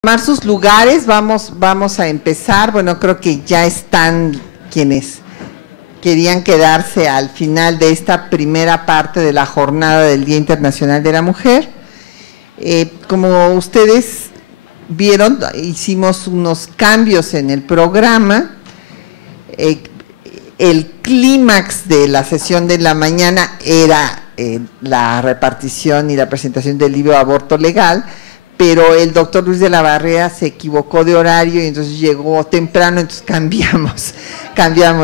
Tomar sus lugares, vamos a empezar. Bueno, creo que ya están quienes querían quedarse al final de esta primera parte de la jornada del Día Internacional de la Mujer. Como ustedes vieron, hicimos unos cambios en el programa. El clímax de la sesión de la mañana era la repartición y la presentación del libro Aborto Legal, pero el doctor Luis de la Barrera se equivocó de horario y entonces llegó temprano, entonces cambiamos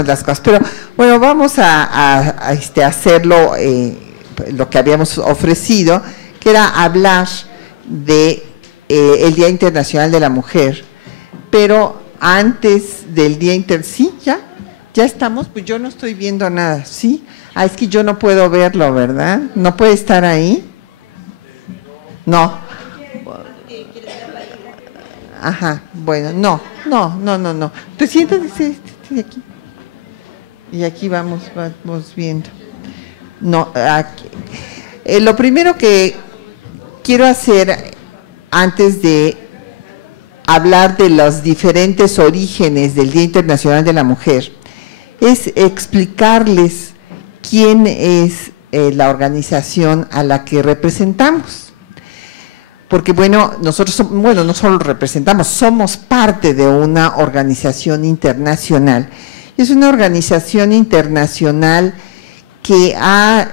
las cosas. Pero bueno, vamos a hacerlo, lo que habíamos ofrecido, que era hablar de el Día Internacional de la Mujer, pero antes del Día Internacional, ¿sí? ¿Ya estamos? Pues yo no estoy viendo nada, ¿sí? Es que yo no puedo verlo, ¿verdad? ¿No puede estar ahí? No. Ajá, bueno, no. Pues siéntate aquí. Y aquí vamos viendo. No, aquí. Lo primero que quiero hacer antes de hablar de los diferentes orígenes del Día Internacional de la Mujer es explicarles quién es la organización a la que representamos. Porque bueno, nosotros, no solo representamos, somos parte de una organización internacional. Es una organización internacional que ha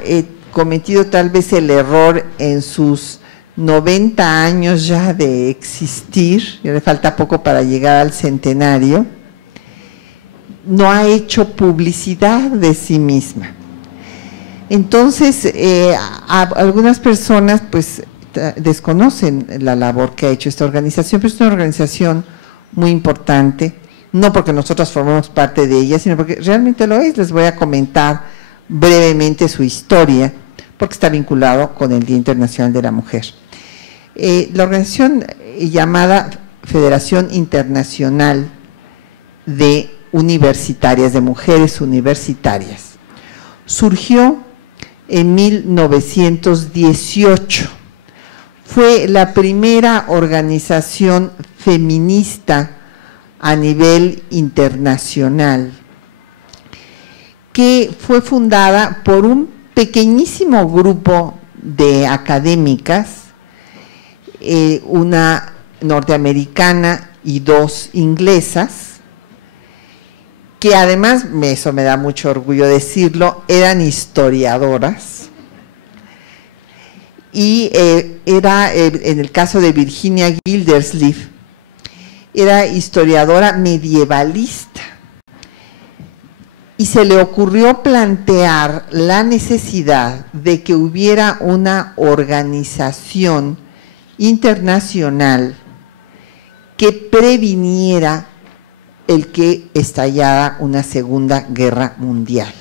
cometido tal vez el error en sus 90 años ya de existir, ya le falta poco para llegar al centenario, no ha hecho publicidad de sí misma. Entonces, algunas personas pues desconocen la labor que ha hecho esta organización, pero es una organización muy importante, no porque nosotros formamos parte de ella, sino porque realmente lo es. Les voy a comentar brevemente su historia, porque está vinculado con el Día Internacional de la Mujer. La organización llamada Federación Internacional de Universitarias, de Mujeres Universitarias, surgió en 1918. Fue la primera organización feminista a nivel internacional, que fue fundada por un pequeñísimo grupo de académicas, una norteamericana y dos inglesas, que además, eso me da mucho orgullo decirlo, eran historiadoras. Y era, en el caso de Virginia Gildersleeve, era historiadora medievalista. Y se le ocurrió plantear la necesidad de que hubiera una organización internacional que previniera el que estallara una Segunda Guerra Mundial.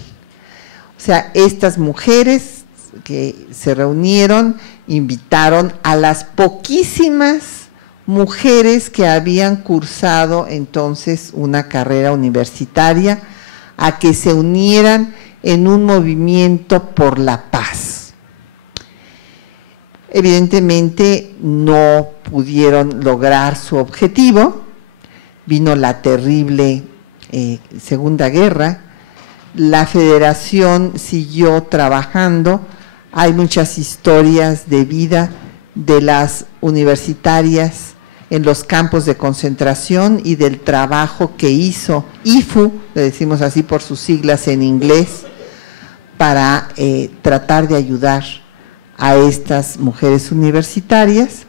O sea, estas mujeres que se reunieron, invitaron a las poquísimas mujeres que habían cursado entonces una carrera universitaria a que se unieran en un movimiento por la paz. Evidentemente no pudieron lograr su objetivo, vino la terrible Segunda Guerra, la federación siguió trabajando. Hay muchas historias de vida de las universitarias en los campos de concentración y del trabajo que hizo IFU, le decimos así por sus siglas en inglés, para tratar de ayudar a estas mujeres universitarias.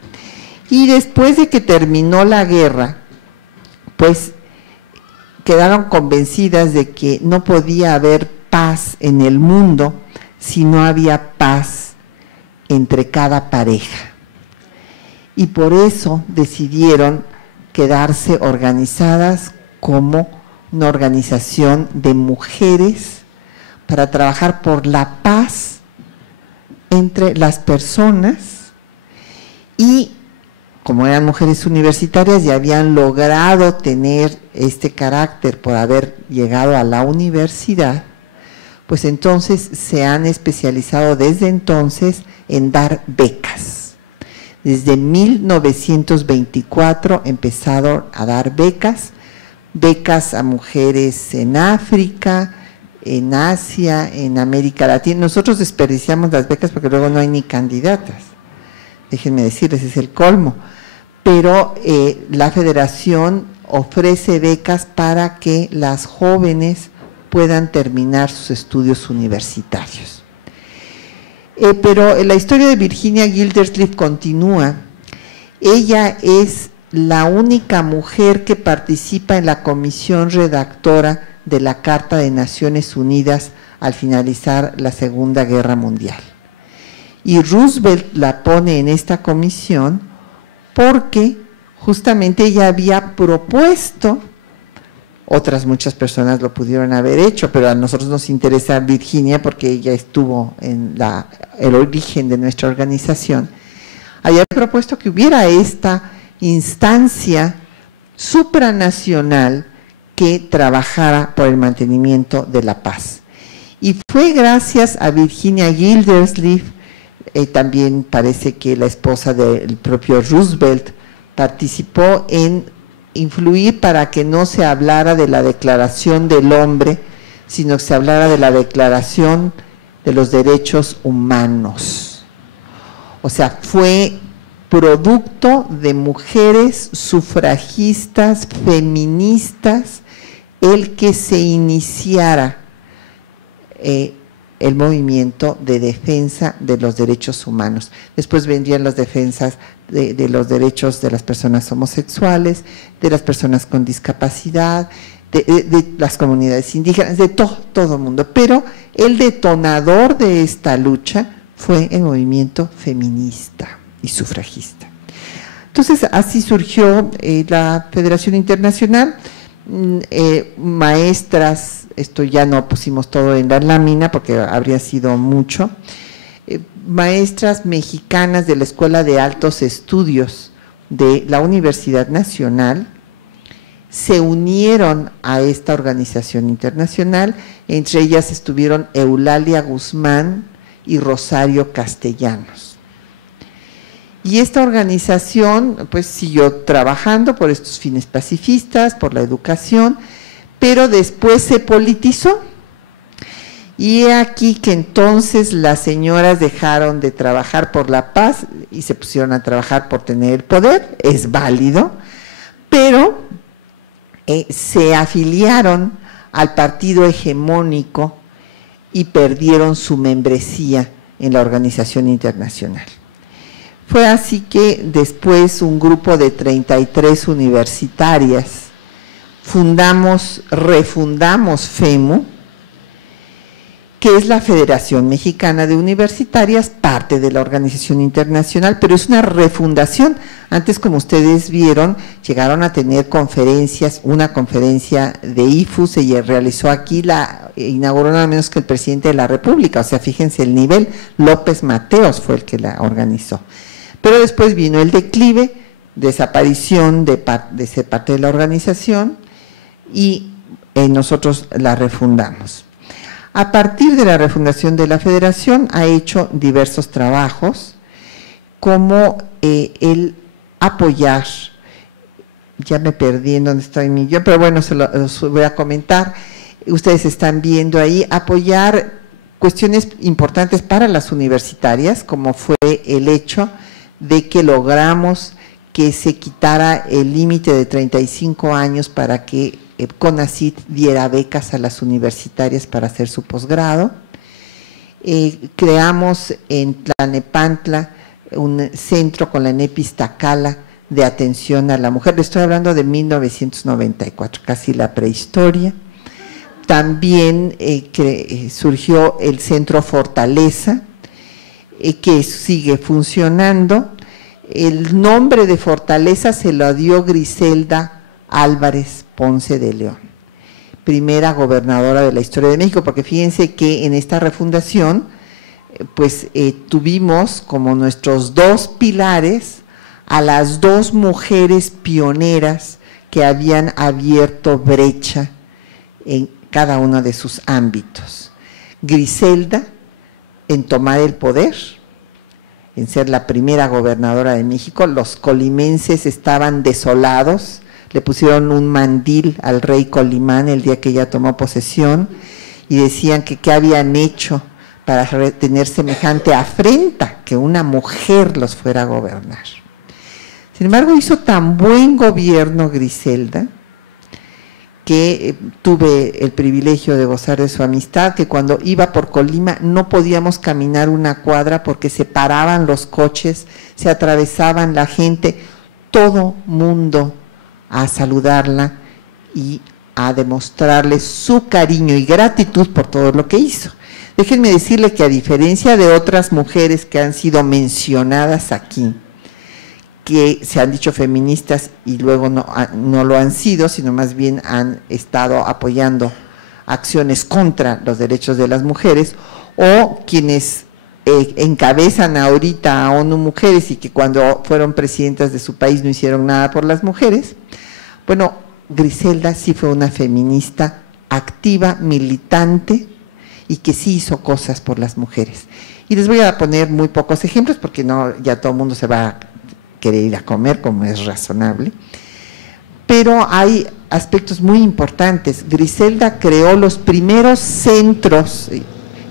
Y después de que terminó la guerra, pues quedaron convencidas de que no podía haber paz en el mundo si no había paz entre cada pareja. Y por eso decidieron quedarse organizadas como una organización de mujeres para trabajar por la paz entre las personas. Y como eran mujeres universitarias y habían logrado tener este carácter por haber llegado a la universidad, pues entonces se han especializado desde entonces en dar becas. Desde 1924 empezaron a dar becas a mujeres en África, en Asia, en América Latina. Nosotros desperdiciamos las becas porque luego no hay ni candidatas. Déjenme decirles, es el colmo. Pero la federación ofrece becas para que las jóvenes puedan terminar sus estudios universitarios. Pero la historia de Virginia Gildersleeve continúa. Ella es la única mujer que participa en la comisión redactora de la Carta de Naciones Unidas al finalizar la Segunda Guerra Mundial. Y Roosevelt la pone en esta comisión porque justamente ella había propuesto, otras muchas personas lo pudieron haber hecho, pero a nosotros nos interesa Virginia porque ella estuvo en el origen de nuestra organización, había propuesto que hubiera esta instancia supranacional que trabajara por el mantenimiento de la paz. Y fue gracias a Virginia Gildersleeve, también parece que la esposa del propio Roosevelt participó en influir para que no se hablara de la Declaración del Hombre, sino que se hablara de la Declaración de los Derechos Humanos. O sea, fue producto de mujeres sufragistas, feministas, el que se iniciara el movimiento de defensa de los derechos humanos. Después vendrían las defensas de los derechos de las personas homosexuales, de las personas con discapacidad, de las comunidades indígenas, de todo el mundo. Pero el detonador de esta lucha fue el movimiento feminista y sufragista. Entonces, así surgió la Federación Internacional. Maestras, esto ya no pusimos todo en la lámina porque habría sido mucho, maestras mexicanas de la Escuela de Altos Estudios de la Universidad Nacional se unieron a esta organización internacional. Entre ellas estuvieron Eulalia Guzmán y Rosario Castellanos. Y esta organización pues siguió trabajando por estos fines pacifistas, por la educación, pero después se politizó. Y he aquí que entonces las señoras dejaron de trabajar por la paz y se pusieron a trabajar por tener el poder, es válido, pero se afiliaron al partido hegemónico y perdieron su membresía en la organización internacional. Fue así que después un grupo de 33 universitarias refundamos FEMU, que es la Federación Mexicana de Universitarias, parte de la organización internacional, pero es una refundación. Antes, como ustedes vieron, llegaron a tener conferencias, una conferencia de IFU se realizó aquí, la inauguró nada menos que el presidente de la República, o sea, fíjense el nivel, López Mateos fue el que la organizó. Pero después vino el declive, desaparición de ser parte de la organización y nosotros la refundamos. A partir de la refundación de la federación ha hecho diversos trabajos como el apoyar, ya me perdí en dónde estoy yo, pero bueno, se los voy a comentar. Ustedes están viendo ahí, apoyar cuestiones importantes para las universitarias, como fue el hecho de que logramos que se quitara el límite de 35 años para que CONACYT diera becas a las universitarias para hacer su posgrado. Creamos en Tlalnepantla un centro con la NEPIS Tacala de atención a la mujer. Le estoy hablando de 1994, casi la prehistoria. También surgió el Centro Fortaleza, que sigue funcionando. El nombre de Fortaleza se lo dio Griselda Álvarez Ponce de León, primera gobernadora de la historia de México, porque fíjense que en esta refundación pues tuvimos como nuestros dos pilares a las dos mujeres pioneras que habían abierto brecha en cada uno de sus ámbitos. Griselda en tomar el poder en ser la primera gobernadora de México. Los colimenses estaban desolados, le pusieron un mandil al rey Colimán el día que ella tomó posesión y decían que qué habían hecho para tener semejante afrenta que una mujer los fuera a gobernar. Sin embargo, hizo tan buen gobierno Griselda, que tuve el privilegio de gozar de su amistad, que cuando iba por Colima no podíamos caminar una cuadra porque se paraban los coches, se atravesaban la gente, todo mundo a saludarla y a demostrarle su cariño y gratitud por todo lo que hizo. Déjenme decirle que a diferencia de otras mujeres que han sido mencionadas aquí, que se han dicho feministas y luego no lo han sido, sino más bien han estado apoyando acciones contra los derechos de las mujeres, o quienes encabezan ahorita a ONU Mujeres y que cuando fueron presidentas de su país no hicieron nada por las mujeres. Bueno, Griselda sí fue una feminista activa, militante, y que sí hizo cosas por las mujeres. Y les voy a poner muy pocos ejemplos porque no, ya todo el mundo se va a querer ir a comer, como es razonable, pero hay aspectos muy importantes. Griselda creó los primeros centros,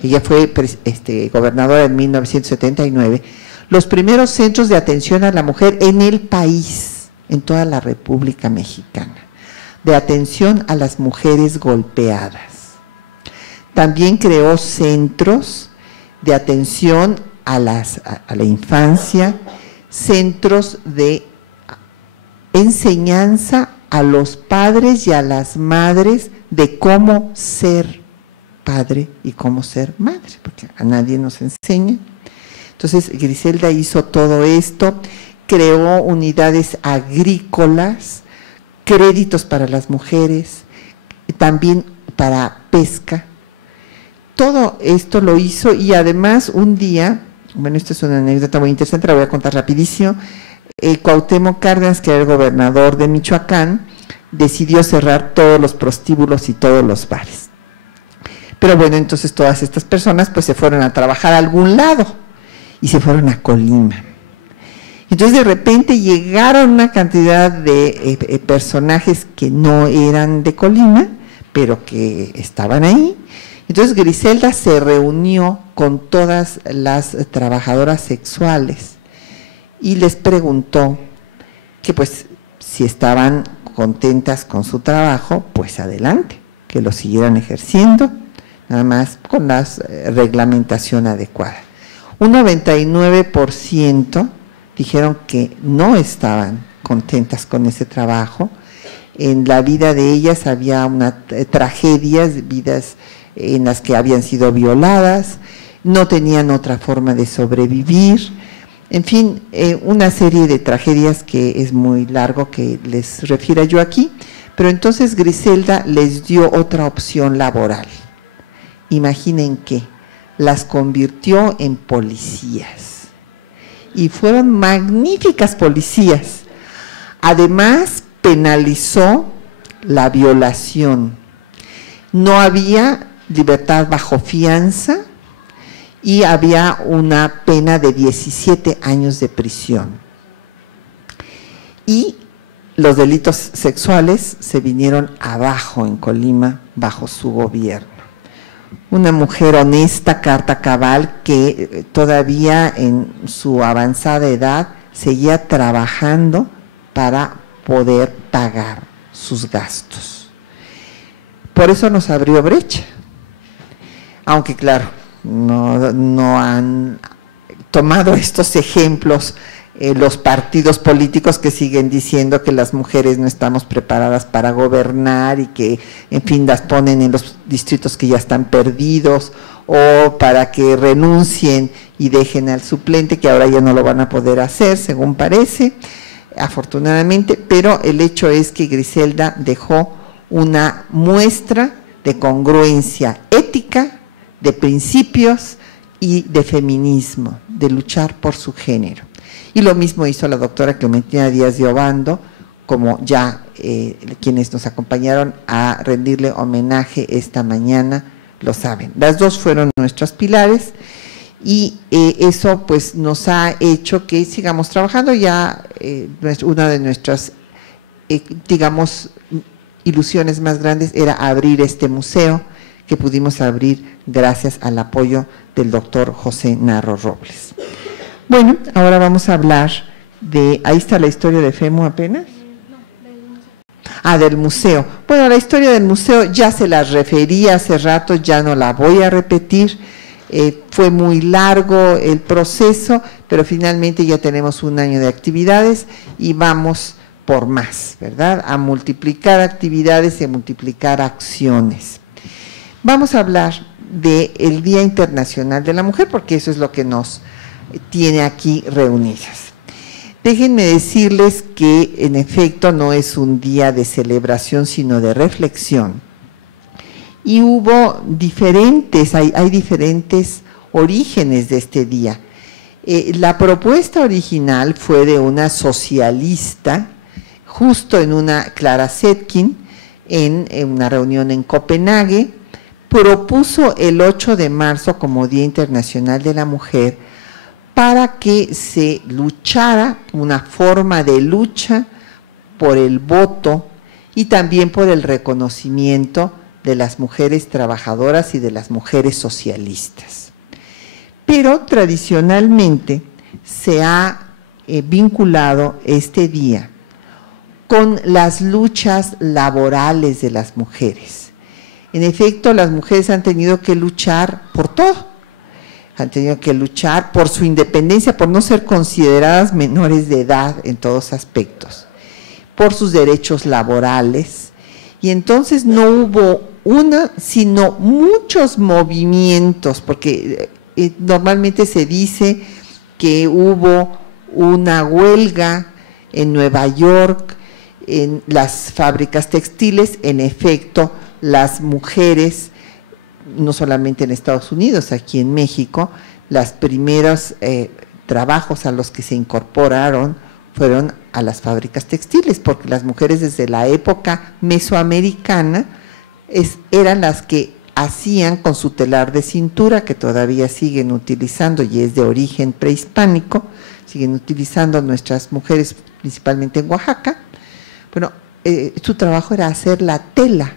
ella fue gobernadora en 1979, los primeros centros de atención a la mujer en el país, en toda la República Mexicana, de atención a las mujeres golpeadas. También creó centros de atención a la infancia, centros de enseñanza a los padres y a las madres de cómo ser padre y cómo ser madre, porque a nadie nos enseña. Entonces Griselda hizo todo esto, creó unidades agrícolas, créditos para las mujeres, también para pesca. Todo esto lo hizo y además un día, bueno, esto es una anécdota muy interesante, la voy a contar rapidísimo. Cuauhtémoc Cárdenas, que era el gobernador de Michoacán, decidió cerrar todos los prostíbulos y todos los bares. Pero bueno, entonces todas estas personas pues se fueron a trabajar a algún lado y se fueron a Colima. Entonces de repente llegaron una cantidad de personajes que no eran de Colima, pero que estaban ahí. Entonces Griselda se reunió con todas las trabajadoras sexuales y les preguntó que pues si estaban contentas con su trabajo, pues adelante, que lo siguieran ejerciendo, nada más con la reglamentación adecuada. Un 99% dijeron que no estaban contentas con ese trabajo. En la vida de ellas había tragedias, vidas en las que habían sido violadas, no tenían otra forma de sobrevivir, en fin, una serie de tragedias que es muy largo que les refiera yo aquí, pero entonces Griselda les dio otra opción laboral. Imaginen que las convirtió en policías y fueron magníficas policías. Además, penalizó la violación. No había libertad bajo fianza y había una pena de 17 años de prisión. Y los delitos sexuales se vinieron abajo en Colima bajo su gobierno. Una mujer honesta, carta cabal, que todavía en su avanzada edad seguía trabajando para poder pagar sus gastos. Por eso nos abrió brecha. Aunque claro, no han tomado estos ejemplos los partidos políticos que siguen diciendo que las mujeres no estamos preparadas para gobernar y que, en fin, las ponen en los distritos que ya están perdidos, o para que renuncien y dejen al suplente, que ahora ya no lo van a poder hacer, según parece, afortunadamente, pero el hecho es que Griselda dejó una muestra de congruencia ética, de principios y de feminismo, de luchar por su género. Y lo mismo hizo la doctora Clementina Díaz de Obando, como ya quienes nos acompañaron a rendirle homenaje esta mañana lo saben. Las dos fueron nuestros pilares y eso pues nos ha hecho que sigamos trabajando. Ya una de nuestras, digamos, ilusiones más grandes era abrir este museo, que pudimos abrir gracias al apoyo del doctor José Narro Robles. Bueno, ahora vamos a hablar de, ahí está la historia de FEMU apenas. Del museo. Bueno, la historia del museo ya se la referí hace rato, ya no la voy a repetir. Fue muy largo el proceso, pero finalmente ya tenemos un año de actividades y vamos por más, ¿verdad? A multiplicar actividades y a multiplicar acciones. Vamos a hablar del Día Internacional de la Mujer, porque eso es lo que nos tiene aquí reunidas. Déjenme decirles que en efecto no es un día de celebración, sino de reflexión. Y hubo diferentes, hay diferentes orígenes de este día. La propuesta original fue de una socialista, justo en una, Clara Zetkin, en una reunión en Copenhague, propuso el 8 de marzo como Día Internacional de la Mujer para que se luchara, una forma de lucha por el voto y también por el reconocimiento de las mujeres trabajadoras y de las mujeres socialistas. Pero tradicionalmente se ha vinculado este día con las luchas laborales de las mujeres. En efecto, las mujeres han tenido que luchar por todo. Han tenido que luchar por su independencia, por no ser consideradas menores de edad en todos aspectos, por sus derechos laborales. Y entonces no hubo una, sino muchos movimientos, porque normalmente se dice que hubo una huelga en Nueva York, en las fábricas textiles. En efecto, las mujeres, no solamente en Estados Unidos, aquí en México, los primeros trabajos a los que se incorporaron fueron a las fábricas textiles, porque las mujeres desde la época mesoamericana eran las que hacían con su telar de cintura, que todavía siguen utilizando y es de origen prehispánico, siguen utilizando nuestras mujeres principalmente en Oaxaca. Bueno, su trabajo era hacer la tela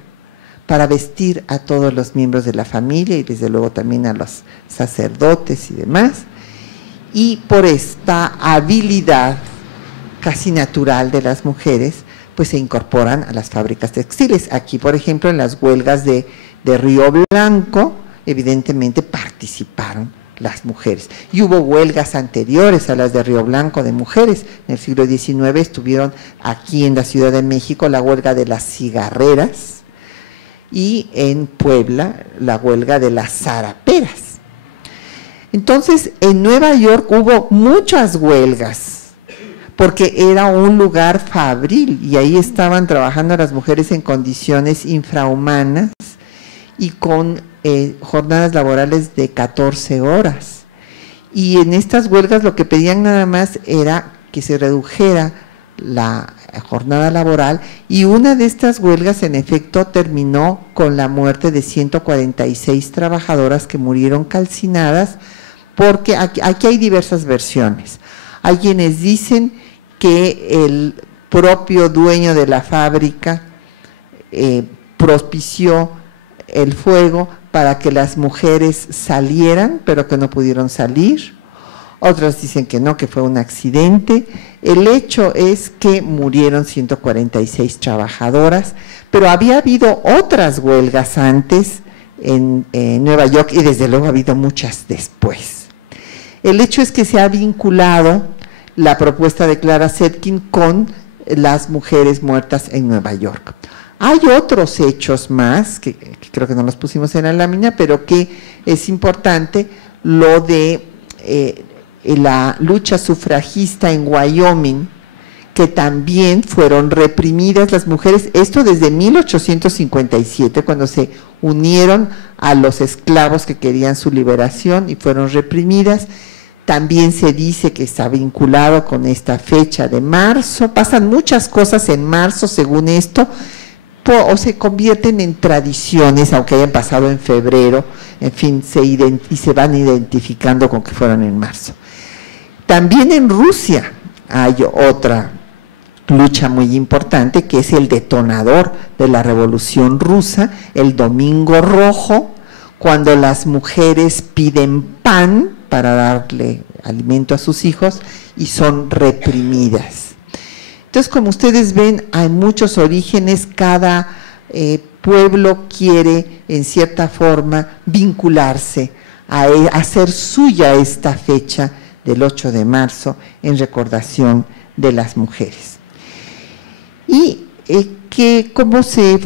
para vestir a todos los miembros de la familia y desde luego también a los sacerdotes y demás. Y por esta habilidad casi natural de las mujeres, pues se incorporan a las fábricas textiles. Aquí, por ejemplo, en las huelgas de Río Blanco, evidentemente participaron las mujeres. Y hubo huelgas anteriores a las de Río Blanco de mujeres. En el siglo XIX estuvieron aquí en la Ciudad de México la huelga de las cigarreras y en Puebla la huelga de las zaraperas. Entonces, en Nueva York hubo muchas huelgas, porque era un lugar fabril y ahí estaban trabajando las mujeres en condiciones infrahumanas y con jornadas laborales de 14 horas. Y en estas huelgas lo que pedían nada más era que se redujera la jornada laboral, y una de estas huelgas en efecto terminó con la muerte de 146 trabajadoras que murieron calcinadas, porque aquí hay diversas versiones. Hay quienes dicen que el propio dueño de la fábrica propició el fuego para que las mujeres salieran, pero que no pudieron salir. Otros dicen que no, que fue un accidente. El hecho es que murieron 146 trabajadoras, pero había habido otras huelgas antes en Nueva York y desde luego ha habido muchas después. El hecho es que se ha vinculado la propuesta de Clara Zetkin con las mujeres muertas en Nueva York. Hay otros hechos más, que creo que no los pusimos en la lámina, pero que es importante, lo de la lucha sufragista en Wyoming, que también fueron reprimidas las mujeres, esto desde 1857, cuando se unieron a los esclavos que querían su liberación y fueron reprimidas. También se dice que está vinculado con esta fecha de marzo. Pasan muchas cosas en marzo según esto, o se convierten en tradiciones, aunque hayan pasado en febrero, en fin, y se van identificando con que fueron en marzo. También en Rusia hay otra lucha muy importante, que es el detonador de la Revolución Rusa, el Domingo Rojo, cuando las mujeres piden pan para darle alimento a sus hijos y son reprimidas. Entonces, como ustedes ven, hay muchos orígenes, cada pueblo quiere, en cierta forma, vincularse a hacer suya esta fecha del 8 de marzo en recordación de las mujeres. Y cómo se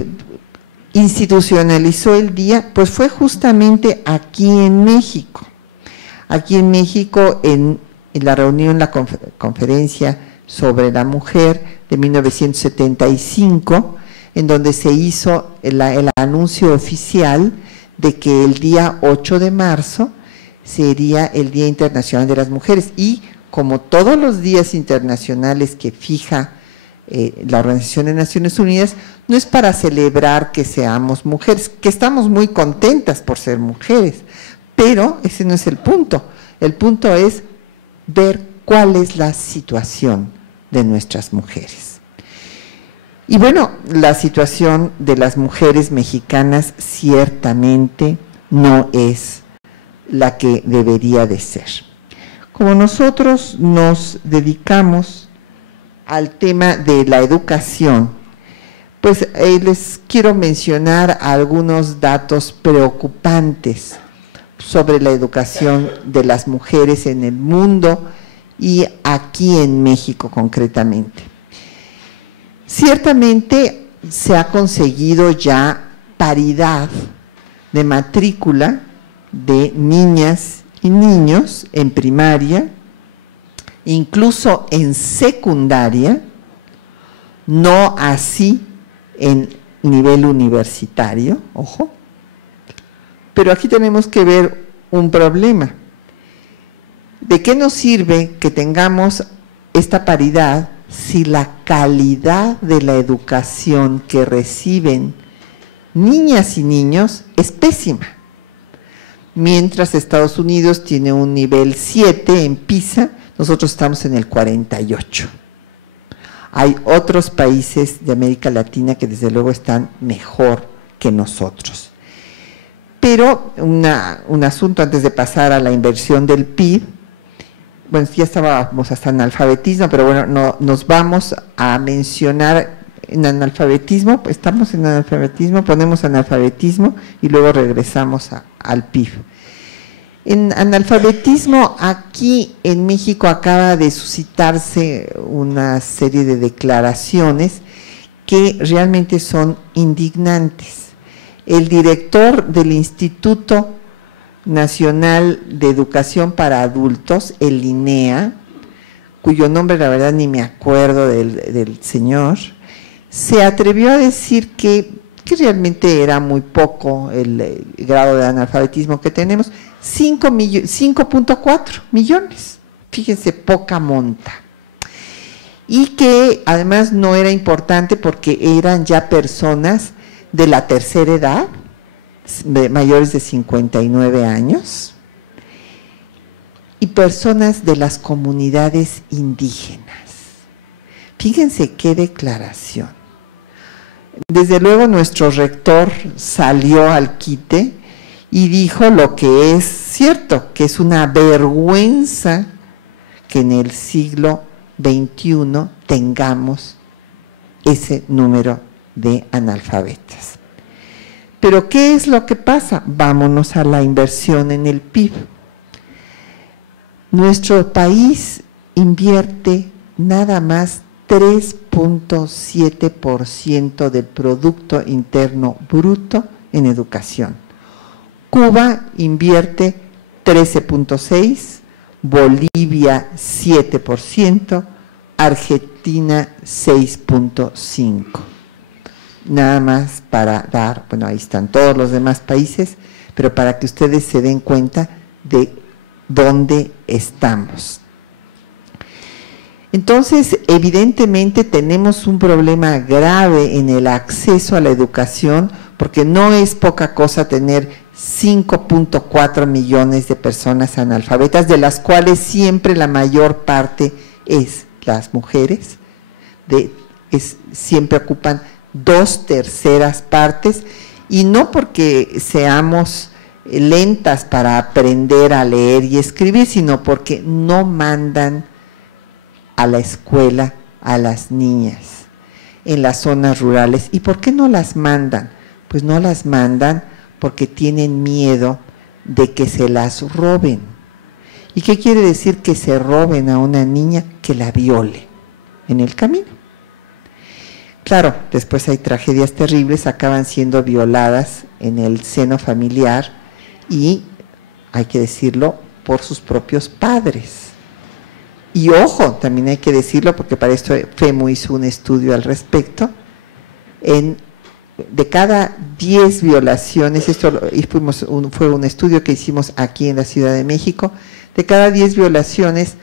institucionalizó el día, pues fue justamente aquí en México. Aquí en México, en la reunión, la conferencia sobre la mujer de 1975, en donde se hizo el anuncio oficial de que el día 8 de marzo sería el Día Internacional de las Mujeres. Y como todos los días internacionales que fija la Organización de Naciones Unidas, no es para celebrar que seamos mujeres, que estamos muy contentas por ser mujeres, pero ese no es el punto. El punto es ver cuál es la situación de nuestras mujeres. Y bueno, la situación de las mujeres mexicanas ciertamente no es la que debería de ser. Como nosotros nos dedicamos al tema de la educación, pues les quiero mencionar algunos datos preocupantes sobre la educación de las mujeres en el mundo y aquí en México concretamente. Ciertamente se ha conseguido ya paridad de matrícula de niñas y niños en primaria, incluso en secundaria, no así en nivel universitario, ojo, pero aquí tenemos que ver un problema. ¿De qué nos sirve que tengamos esta paridad si la calidad de la educación que reciben niñas y niños es pésima? Mientras Estados Unidos tiene un nivel 7 en PISA, nosotros estamos en el 48. Hay otros países de América Latina que desde luego están mejor que nosotros. Pero un asunto antes de pasar a la inversión del PIB, bueno, ya estábamos hasta en analfabetismo, pero bueno, nos vamos a mencionar en analfabetismo, estamos en analfabetismo, ponemos analfabetismo y luego regresamos al PIB. En analfabetismo, aquí en México acaba de suscitarse una serie de declaraciones que realmente son indignantes. El director del Instituto Nacional de Educación para Adultos, el INEA, cuyo nombre la verdad ni me acuerdo del señor, se atrevió a decir que realmente era muy poco el grado de analfabetismo que tenemos, 5.4 millones, fíjense, poca monta. Y que además no era importante porque eran ya personas de la tercera edad, mayores de 59 años, y personas de las comunidades indígenas. Fíjense qué declaración. Desde luego nuestro rector salió al quite y dijo lo que es cierto, que es una vergüenza que en el siglo XXI tengamos ese número de analfabetas. Pero ¿qué es lo que pasa? Vámonos a la inversión en el PIB. Nuestro país invierte nada más 3.7% del Producto Interno Bruto en educación. Cuba invierte 13.6%, Bolivia 7%, Argentina 6.5%. Nada más para dar, bueno, ahí están todos los demás países, pero para que ustedes se den cuenta de dónde estamos. Entonces, evidentemente tenemos un problema grave en el acceso a la educación, porque no es poca cosa tener 5.4 millones de personas analfabetas, de las cuales siempre la mayor parte es las mujeres, siempre ocupan 2/3 partes, y no porque seamos lentas para aprender a leer y escribir, sino porque no mandan a la escuela a las niñas en las zonas rurales. ¿Y por qué no las mandan? Pues no las mandan porque tienen miedo de que se las roben. ¿Y qué quiere decir que se roben a una niña? Que la viole en el camino. Claro, después hay tragedias terribles, acaban siendo violadas en el seno familiar y, hay que decirlo, por sus propios padres. Y ojo, también hay que decirlo, porque para esto FEMU hizo un estudio al respecto, de cada 10 violaciones, fue un estudio que hicimos aquí en la Ciudad de México, de cada 10 violaciones,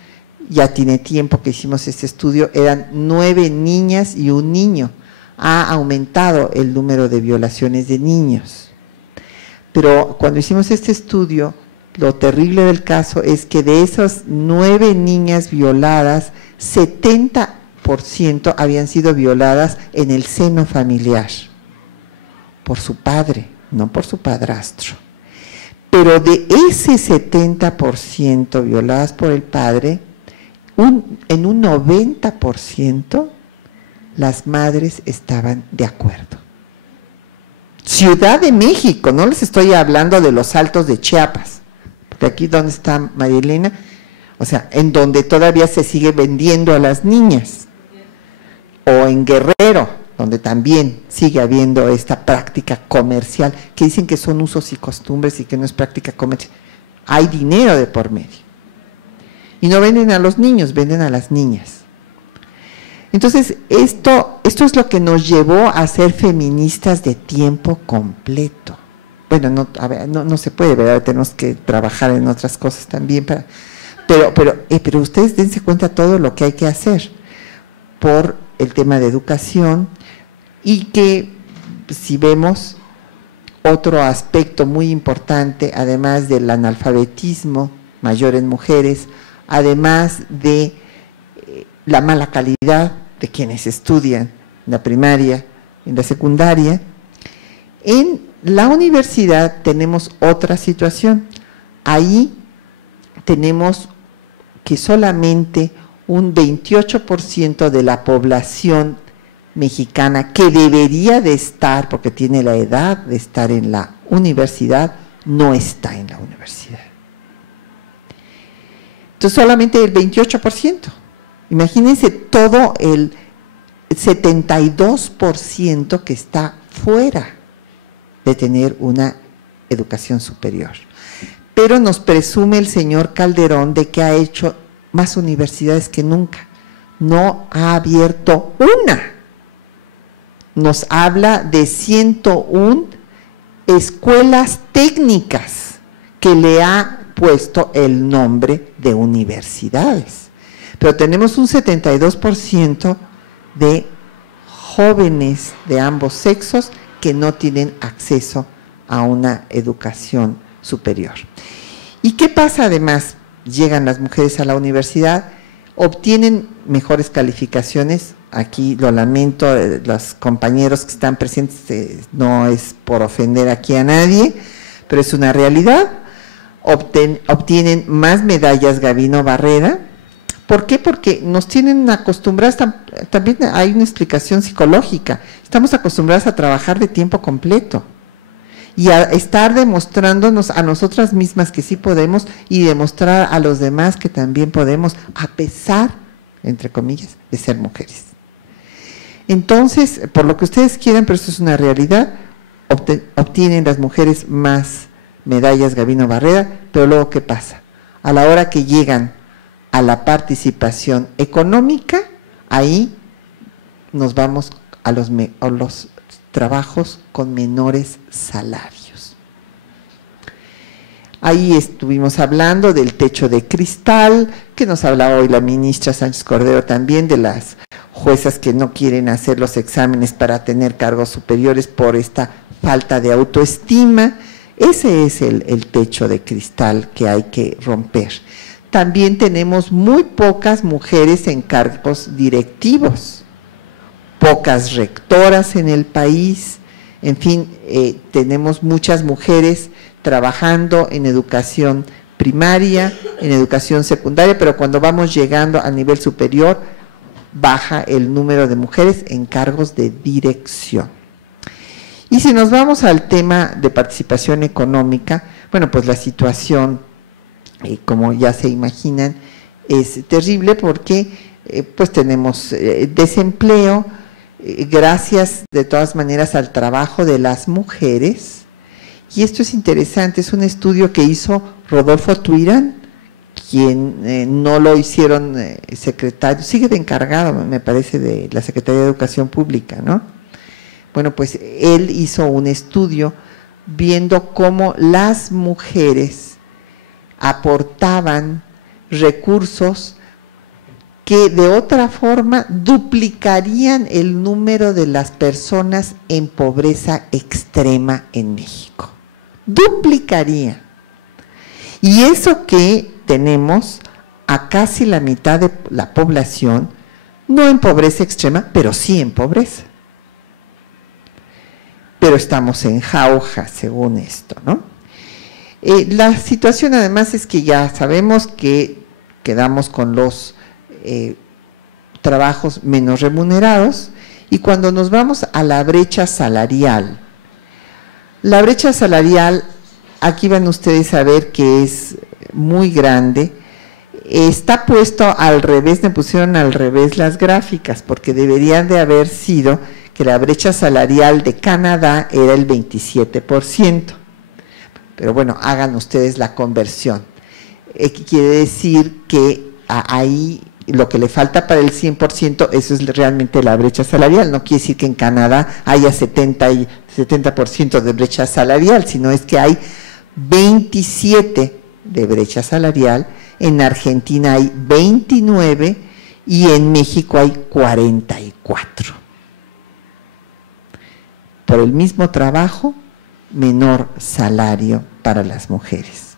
ya tiene tiempo que hicimos este estudio, eran 9 niñas y un niño. Ha aumentado el número de violaciones de niños. Pero cuando hicimos este estudio, lo terrible del caso es que de esas 9 niñas violadas, 70% habían sido violadas en el seno familiar, por su padre, no por su padrastro. Pero de ese 70% violadas por el padre, en un 90% las madres estaban de acuerdo. Ciudad de México, no les estoy hablando de los Altos de Chiapas, porque aquí donde está María Elena, o sea, en donde todavía se sigue vendiendo a las niñas, o en Guerrero, donde también sigue habiendo esta práctica comercial, que dicen que son usos y costumbres y que no es práctica comercial. Hay dinero de por medio. Y no venden a los niños, venden a las niñas. Entonces, esto es lo que nos llevó a ser feministas de tiempo completo. Bueno, no se puede, ¿verdad? Tenemos que trabajar en otras cosas también, pero ustedes dense cuenta todo lo que hay que hacer por el tema de educación, y que si vemos otro aspecto muy importante, además del analfabetismo mayor en mujeres, además de la mala calidad de quienes estudian en la primaria, en la secundaria, en la universidad tenemos otra situación. Ahí tenemos que solamente un 28% de la población mexicana que debería de estar, porque tiene la edad de estar en la universidad, no está en la universidad. Entonces solamente el 28%. Imagínense todo el 72% que está fuera de tener una educación superior. Pero nos presume el señor Calderón de que ha hecho más universidades que nunca. No ha abierto una. Nos habla de 101 escuelas técnicas que le ha puesto el nombre de universidades. Pero tenemos un 72% de jóvenes de ambos sexos que no tienen acceso a una educación superior. ¿Y qué pasa además? Llegan las mujeres a la universidad, obtienen mejores calificaciones. Aquí lo lamento, los compañeros que están presentes, no es por ofender aquí a nadie, pero es una realidad. Obtienen más medallas Gavino Barrera. ¿Por qué? Porque nos tienen acostumbradas, también hay una explicación psicológica, estamos acostumbradas a trabajar de tiempo completo y a estar demostrándonos a nosotras mismas que sí podemos y demostrar a los demás que también podemos, a pesar, entre comillas, de ser mujeres. Entonces, por lo que ustedes quieran, pero esto es una realidad, obtienen las mujeres más medallas Gavino Barrera, pero luego ¿qué pasa? A la hora que llegan a la participación económica, ahí nos vamos a los trabajos con menores salarios. Ahí estuvimos hablando del techo de cristal, que nos hablaba hoy la ministra Sánchez Cordero también, de las juezas que no quieren hacer los exámenes para tener cargos superiores por esta falta de autoestima. Ese es el techo de cristal que hay que romper. También tenemos muy pocas mujeres en cargos directivos, pocas rectoras en el país, en fin, tenemos muchas mujeres trabajando en educación primaria, en educación secundaria, pero cuando vamos llegando al nivel superior, baja el número de mujeres en cargos de dirección. Y si nos vamos al tema de participación económica, bueno, pues la situación, como ya se imaginan, es terrible porque pues tenemos desempleo, gracias de todas maneras al trabajo de las mujeres. Y esto es interesante, es un estudio que hizo Rodolfo Tuirán, quien no lo hicieron secretario, sigue de encargado, me parece, de la Secretaría de Educación Pública, ¿no? Bueno, pues él hizo un estudio viendo cómo las mujeres aportaban recursos que de otra forma duplicarían el número de las personas en pobreza extrema en México. Duplicaría. Y eso que tenemos a casi la mitad de la población, no en pobreza extrema, pero sí en pobreza. Pero estamos en jauja, según esto, ¿no? La situación además es que ya sabemos que quedamos con los trabajos menos remunerados, y cuando nos vamos a la brecha salarial, aquí van ustedes a ver que es muy grande, está puesto al revés, me pusieron al revés las gráficas, porque deberían de haber sido que la brecha salarial de Canadá era el 27%, pero bueno, hagan ustedes la conversión, quiere decir que ahí lo que le falta para el 100%, eso es realmente la brecha salarial. No quiere decir que en Canadá haya 70% de brecha salarial, sino es que hay 27 de brecha salarial, en Argentina hay 29 y en México hay 44. Por el mismo trabajo, menor salario para las mujeres.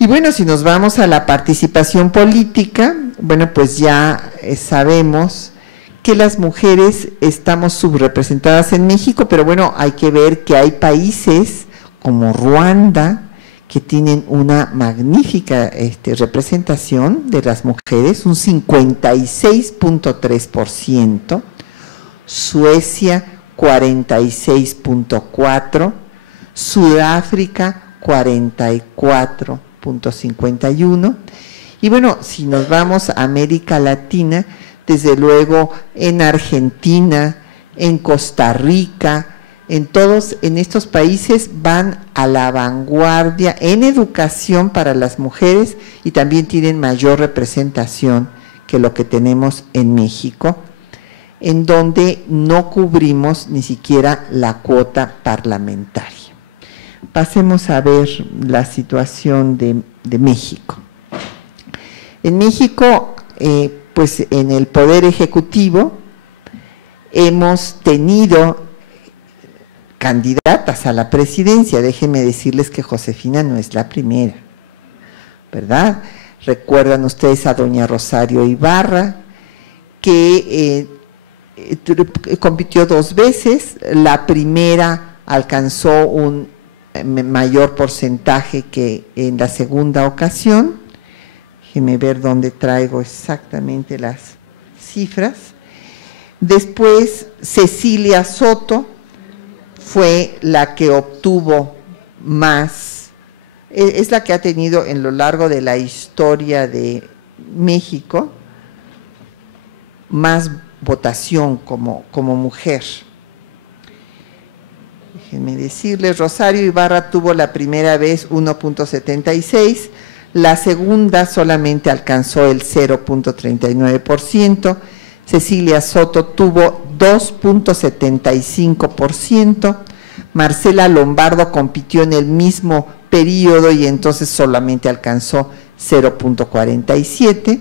Y bueno, si nos vamos a la participación política, bueno, pues ya sabemos que las mujeres estamos subrepresentadas en México, pero bueno, hay que ver que hay países como Ruanda que tienen una magnífica representación de las mujeres, un 56.3%, Suecia 46.4%, Sudáfrica 44%. .51, y bueno, si nos vamos a América Latina, desde luego en Argentina, en Costa Rica, en estos países van a la vanguardia en educación para las mujeres y también tienen mayor representación que lo que tenemos en México, en donde no cubrimos ni siquiera la cuota parlamentaria. Pasemos a ver la situación de México. En México, pues en el Poder Ejecutivo hemos tenido candidatas a la presidencia. Déjenme decirles que Josefina no es la primera, ¿verdad? Recuerdan ustedes a doña Rosario Ibarra, que compitió 2 veces. La primera alcanzó un mayor porcentaje que en la segunda ocasión. Déjenme ver dónde traigo exactamente las cifras. Después Cecilia Soto fue la que obtuvo más, es la que ha tenido en lo largo de la historia de México más votación como mujer. Déjenme decirles, Rosario Ibarra tuvo la primera vez 1.76%, la segunda solamente alcanzó el 0.39%, Cecilia Soto tuvo 2.75%, Marcela Lombardo compitió en el mismo periodo y entonces solamente alcanzó 0.47.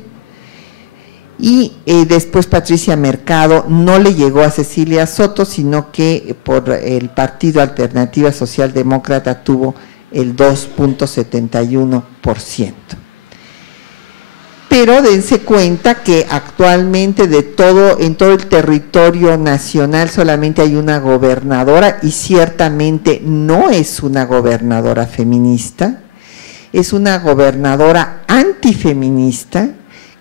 Y después Patricia Mercado no le llegó a Cecilia Soto, sino que por el Partido Alternativa Socialdemócrata tuvo el 2.71%. Pero dense cuenta que actualmente en todo el territorio nacional solamente hay una gobernadora, y ciertamente no es una gobernadora feminista, es una gobernadora antifeminista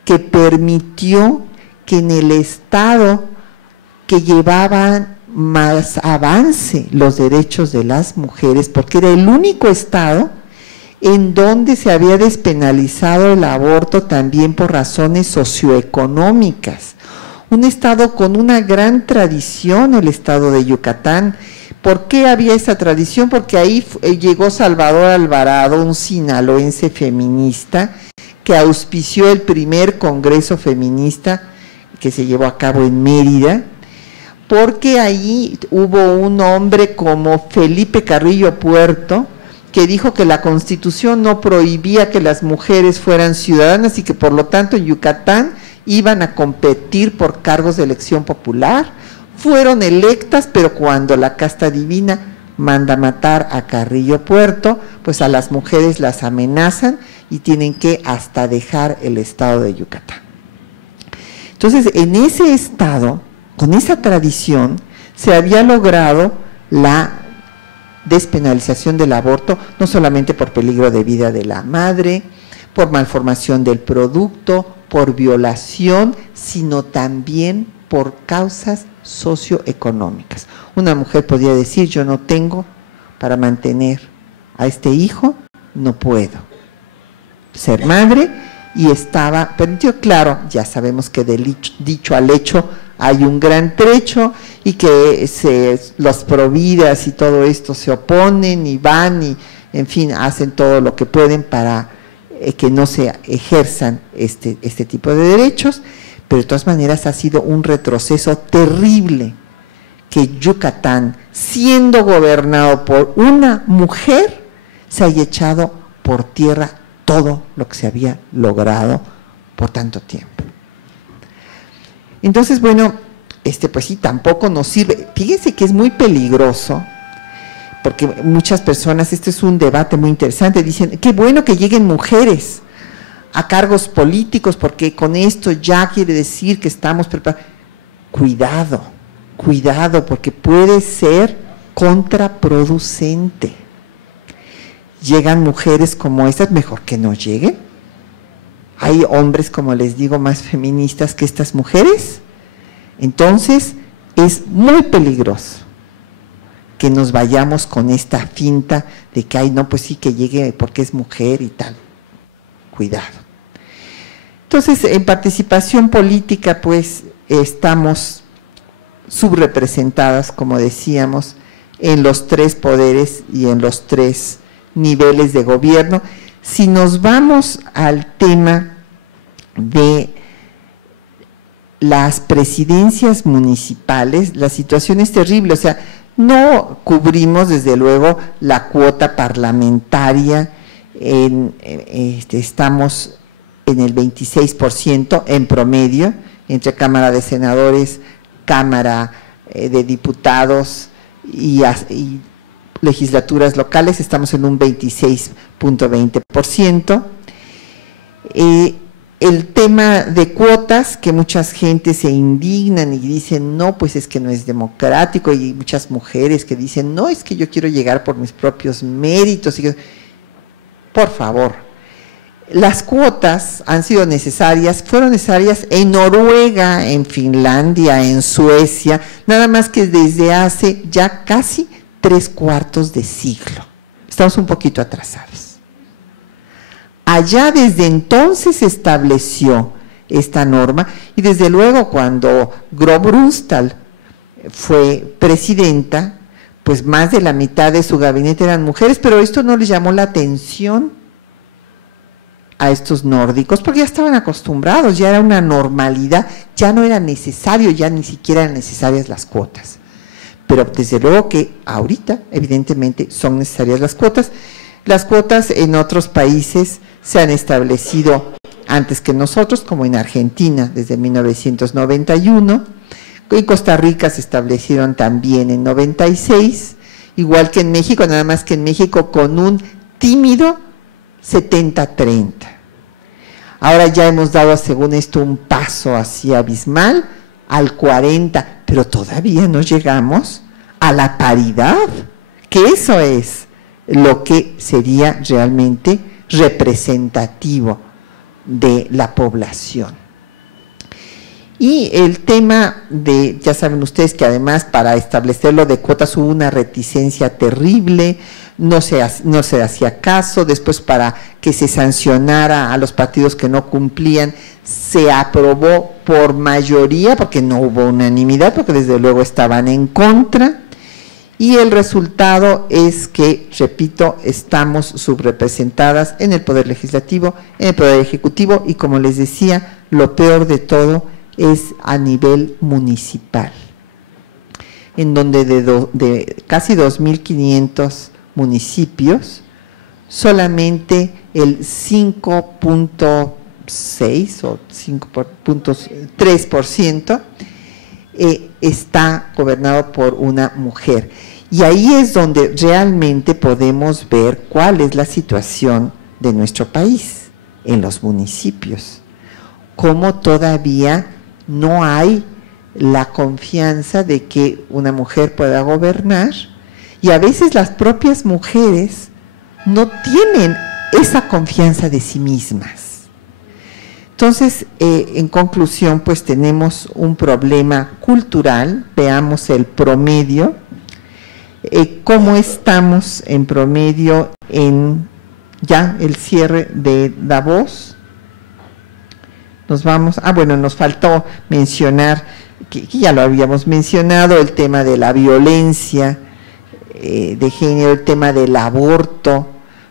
que permitió que en el estado que llevaban más avance los derechos de las mujeres, porque era el único estado en donde se había despenalizado el aborto también por razones socioeconómicas. Un estado con una gran tradición, el estado de Yucatán. ¿Por qué había esa tradición? Porque ahí llegó Salvador Alvarado, un sinaloense feminista, que auspició el primer congreso feminista que se llevó a cabo en Mérida, porque ahí hubo un hombre como Felipe Carrillo Puerto, que dijo que la Constitución no prohibía que las mujeres fueran ciudadanas y que por lo tanto en Yucatán iban a competir por cargos de elección popular. Fueron electas, pero cuando la casta divina manda matar a Carrillo Puerto, pues a las mujeres las amenazan y tienen que hasta dejar el estado de Yucatán. Entonces, en ese estado, con esa tradición, se había logrado la despenalización del aborto, no solamente por peligro de vida de la madre, por malformación del producto, por violación, sino también por causas socioeconómicas. Una mujer podría decir, yo no tengo para mantener a este hijo, no puedo ser madre, y estaba permitido. Claro, ya sabemos que del dicho al hecho hay un gran trecho, y que los providas y todo esto se oponen y van y, en fin, hacen todo lo que pueden para que no se ejerzan este tipo de derechos, pero de todas maneras ha sido un retroceso terrible que Yucatán, siendo gobernado por una mujer, se haya echado por tierra todo lo que se había logrado por tanto tiempo. Entonces, bueno, pues sí, tampoco nos sirve. Fíjense que es muy peligroso, porque muchas personas, este es un debate muy interesante, dicen, qué bueno que lleguen mujeres a cargos políticos, porque con esto ya quiere decir que estamos preparados. Cuidado, cuidado, porque puede ser contraproducente. Llegan mujeres como estas, mejor que no lleguen. Hay hombres, como les digo, más feministas que estas mujeres. Entonces, es muy peligroso que nos vayamos con esta finta de que, ay, no, pues sí, que llegue porque es mujer y tal. Cuidado. Entonces, en participación política, pues, estamos subrepresentadas, como decíamos, en los tres poderes y en los tres niveles de gobierno. Si nos vamos al tema de las presidencias municipales, la situación es terrible. O sea, no cubrimos desde luego la cuota parlamentaria, estamos en el 26% en promedio, entre Cámara de Senadores, Cámara de Diputados y legislaturas locales, estamos en un 26.20%. El tema de cuotas, que mucha gente se indignan y dicen, no, pues es que no es democrático, y muchas mujeres que dicen, no, es que yo quiero llegar por mis propios méritos. Por favor, las cuotas han sido necesarias, fueron necesarias en Noruega, en Finlandia, en Suecia, nada más que desde hace ya casi 3/4 de siglo. Estamos un poquito atrasados. Allá desde entonces se estableció esta norma, y desde luego cuando Gro Brunstal fue presidenta, pues más de la mitad de su gabinete eran mujeres, pero esto no les llamó la atención a estos nórdicos, porque ya estaban acostumbrados, ya era una normalidad, ya no era necesario, ya ni siquiera eran necesarias las cuotas. pero desde luego que ahorita, evidentemente, son necesarias las cuotas. Las cuotas en otros países se han establecido antes que nosotros, como en Argentina, desde 1991. En Costa Rica se establecieron también en 96, igual que en México, nada más que en México con un tímido 70-30. Ahora ya hemos dado, según esto, un paso así abismal al 40, pero todavía no llegamos a la paridad, que eso es lo que sería realmente representativo de la población. Y el tema de, ya saben ustedes que además para establecerlo de cuotas hubo una reticencia terrible, no se hacía caso, después para que se sancionara a los partidos que no cumplían, se aprobó por mayoría, porque no hubo unanimidad, porque desde luego estaban en contra, y el resultado es que, repito, estamos subrepresentadas en el Poder Legislativo, en el Poder Ejecutivo, y como les decía, lo peor de todo es a nivel municipal, en donde de casi 2.500 municipios, solamente el 5.6 o 5.3% está gobernado por una mujer. Y ahí es donde realmente podemos ver cuál es la situación de nuestro país, en los municipios, cómo todavía no hay la confianza de que una mujer pueda gobernar, y a veces las propias mujeres no tienen esa confianza de sí mismas. Entonces, en conclusión, pues tenemos un problema cultural. Veamos el promedio, cómo estamos en promedio en ya el cierre de Davos. Nos vamos, bueno, nos faltó mencionar, que ya lo habíamos mencionado, el tema de la violencia de género, el tema del aborto,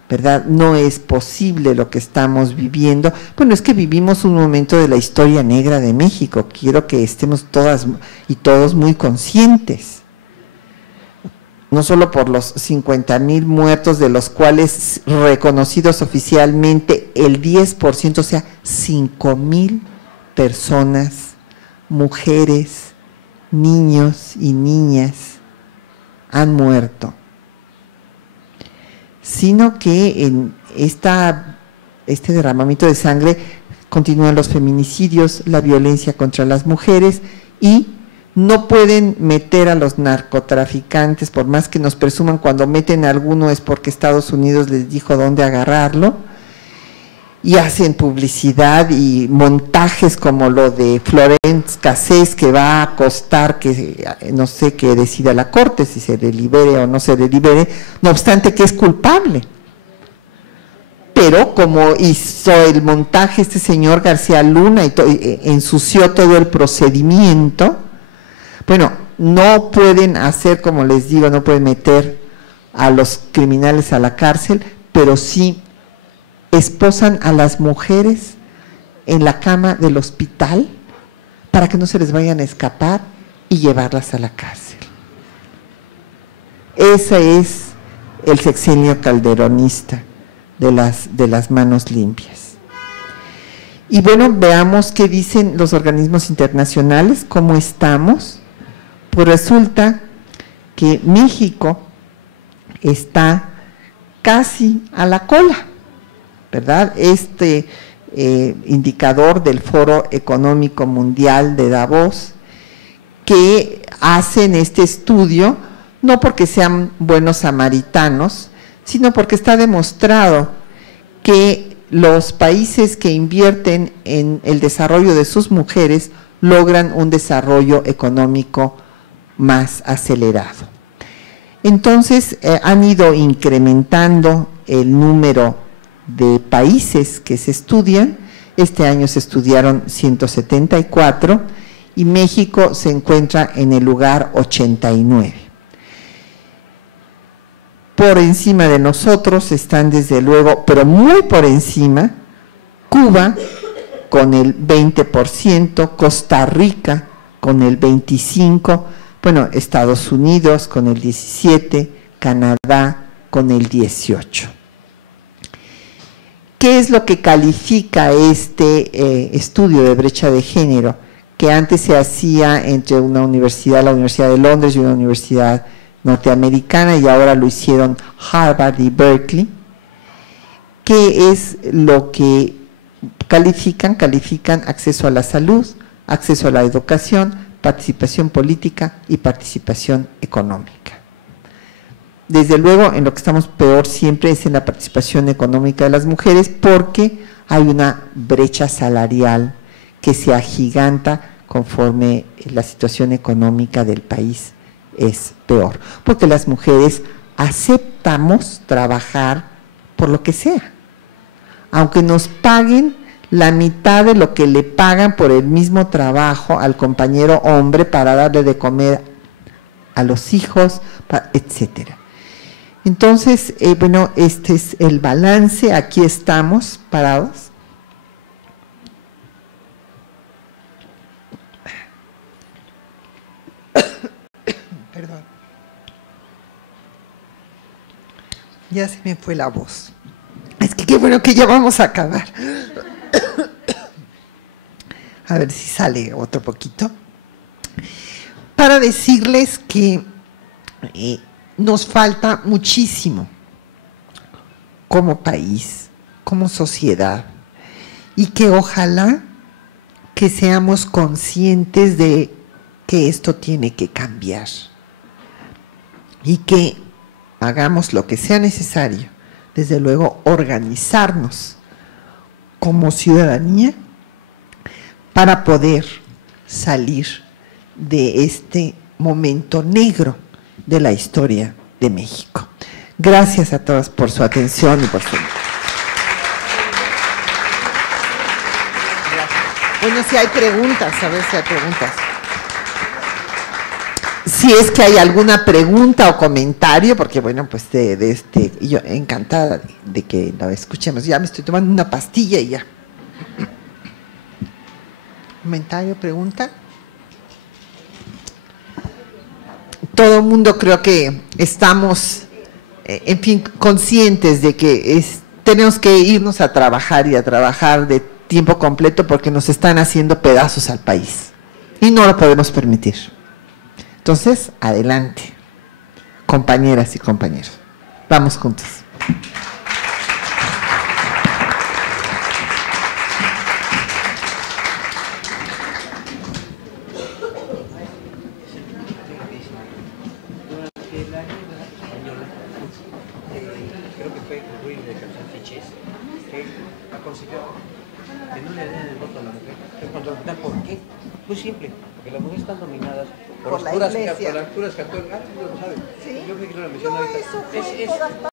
¿verdad? No es posible lo que estamos viviendo. Bueno, es que vivimos un momento de la historia negra de México. Quiero que estemos todas y todos muy conscientes. No solo por los 50,000 muertos, de los cuales reconocidos oficialmente el 10%, o sea, 5,000 personas, mujeres, niños y niñas han muerto, sino que en este derramamiento de sangre continúan los feminicidios, la violencia contra las mujeres, y no pueden meter a los narcotraficantes, por más que nos presuman. Cuando meten a alguno es porque Estados Unidos les dijo dónde agarrarlo, y hacen publicidad y montajes como lo de Florence Cassés, que va a costar que no sé, que decida la Corte si se le libere o no se le libere, no obstante que es culpable. Pero como hizo el montaje este señor García Luna y ensució todo el procedimiento, bueno, no pueden hacer, como les digo, no pueden meter a los criminales a la cárcel, pero sí esposan a las mujeres en la cama del hospital para que no se les vayan a escapar y llevarlas a la cárcel. Ese es el sexenio calderonista de las manos limpias. Y bueno, veamos qué dicen los organismos internacionales, cómo estamos. Pues resulta que México está casi a la cola, ¿verdad? Este indicador del Foro Económico Mundial de Davos, que hacen este estudio, no porque sean buenos samaritanos, sino porque está demostrado que los países que invierten en el desarrollo de sus mujeres logran un desarrollo económico más acelerado. Entonces, han ido incrementando el número de países que se estudian. Este año se estudiaron 174 y México se encuentra en el lugar 89. Por encima de nosotros están, desde luego, pero muy por encima, Cuba con el 20%, Costa Rica con el 25%, Bueno, Estados Unidos con el 17, Canadá con el 18. ¿Qué es lo que califica este estudio de brecha de género? Que antes se hacía entre una universidad, la Universidad de Londres y una universidad norteamericana, y ahora lo hicieron Harvard y Berkeley. ¿Qué es lo que califican? Califican acceso a la salud, acceso a la educación, participación política y participación económica. Desde luego, en lo que estamos peor siempre es en la participación económica de las mujeres, porque hay una brecha salarial que se agiganta conforme la situación económica del país es peor, porque las mujeres aceptamos trabajar por lo que sea, aunque nos paguen la mitad de lo que le pagan por el mismo trabajo al compañero hombre para darle de comer a los hijos, etcétera. Entonces, bueno, este es el balance, aquí estamos parados. Perdón. Ya se me fue la voz. Es que qué bueno que ya vamos a acabar. A ver si sale otro poquito. Para decirles que nos falta muchísimo como país, como sociedad, y que ojalá que seamos conscientes de que esto tiene que cambiar y que hagamos lo que sea necesario, desde luego organizarnos como ciudadanía para poder salir de este momento negro de la historia de México. Gracias a todos por su atención y por su... Bueno, si hay preguntas, a ver si hay preguntas. Si es que hay alguna pregunta o comentario, porque bueno, pues yo encantada de que la escuchemos. Ya me estoy tomando una pastilla y ya. ¿Comentario, pregunta? Todo el mundo creo que estamos, en fin, conscientes de que tenemos que irnos a trabajar y a trabajar de tiempo completo porque nos están haciendo pedazos al país y no lo podemos permitir. Entonces, adelante, compañeras y compañeros, vamos juntos. Muy simple, porque las mujeres están dominadas por las puras católicas. Sí. Yo creo que no la menciono ahorita.